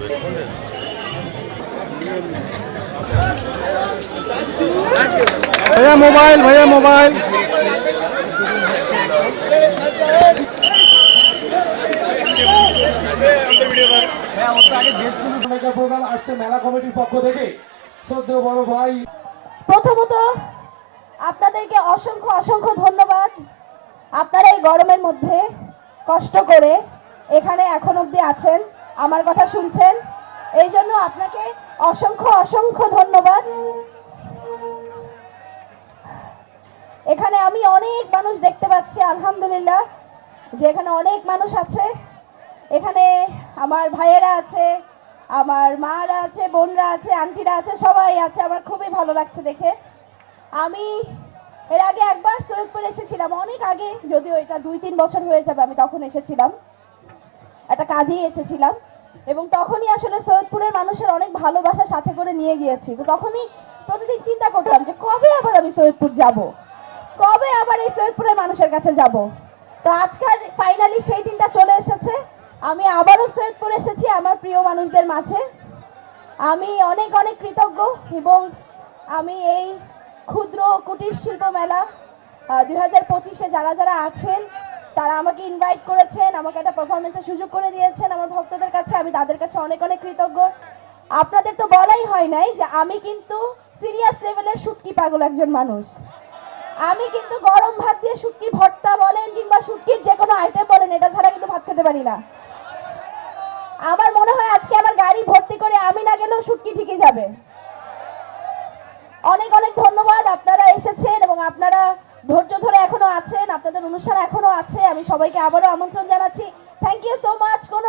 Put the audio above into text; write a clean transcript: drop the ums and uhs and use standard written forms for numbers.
भैया mobile programme আসছে মেলা কমিটির পক্ষ থেকে। শ্রদ্ধেয় বড় ভাই, প্রথমত আপনাদেরকে অসংখ্য অসংখ্য ধন্যবাদ। আপনারা এই গরমের মধ্যে কষ্ট করে এখানে এখন অবধি আছেন, আমার কথা শুনছেন, এই জন্য আপনাকে অসংখ্য অসংখ্য ধন্যবাদ। এখানে আমি অনেক মানুষ দেখতে পাচ্ছি, আলহামদুলিল্লাহ, যে এখানে অনেক মানুষ আছে। এখানে আমার ভাইয়েরা আছে, আমার মারা আছে, বোনরা আছে, আন্টিরা আছে, সবাই আছে। আমার খুবই ভালো লাগছে দেখে। আমি এর আগে একবার সৈয়দপুর এসেছিলাম, অনেক আগে, যদিও এটা 2-3 বছর হয়ে যাবে। আমি তখন এসেছিলাম, একটা কাজেই এসেছিলাম, এবং তখনই আসলে সৈয়দপুরের মানুষের অনেক ভালোবাসা সাথে করে নিয়ে গিয়েছি। তো তখনই প্রতিদিন চিন্তা করতাম যে কবে আবার আমি সৈয়দপুর যাব, কবে আবার এই সৈয়দপুরের মানুষের কাছে যাব। তো আজকাল ফাইনালি সেই দিনটা চলে এসেছে। আমি আবারও সৈয়দপুর এসেছি আমার প্রিয় মানুষদের মাঝে। আমি অনেক অনেক কৃতজ্ঞ, এবং আমি এই ক্ষুদ্র কুটির শিল্প মেলা 2025-এ যারা যারা আছেন তারা আমাকে ইনভাইট করেছেন, আমাকে একটা পারফরমেন্সের সুযোগ করে দিয়েছেন আমার ভক্তদের কাছে। আমি তাদের কাছে অনেক অনেক কৃতজ্ঞ। আপনাদের তো বলাই হয় নাই যে আমি কিন্তু সিরিয়াস লেভেলের শুটকি পাগল একজন মানুষ। আমি কিন্তু গরম ভাত দিয়ে শুটকি ভর্তা বলেন কিংবা শুটকির যে কোনো আইটেম বলেন, এটা ছাড়া কিন্তু ভাত খেতে পারি না। আমার মনে হয় আজকে আমার গাড়ি ভর্তি করে আমি না গেলেও শুটকি ঠিকই যাবে। অনেক অনেক ধন্যবাদ, আপনারা এসেছেন এবং আপনারা ধৈর্য ধরে এখনো আছেন, আপনাদের অনুষ্ঠান এখনো আছে। আমি সবাইকে আবারও আমন্ত্রণ জানাচ্ছি। Thank you so much. কোনো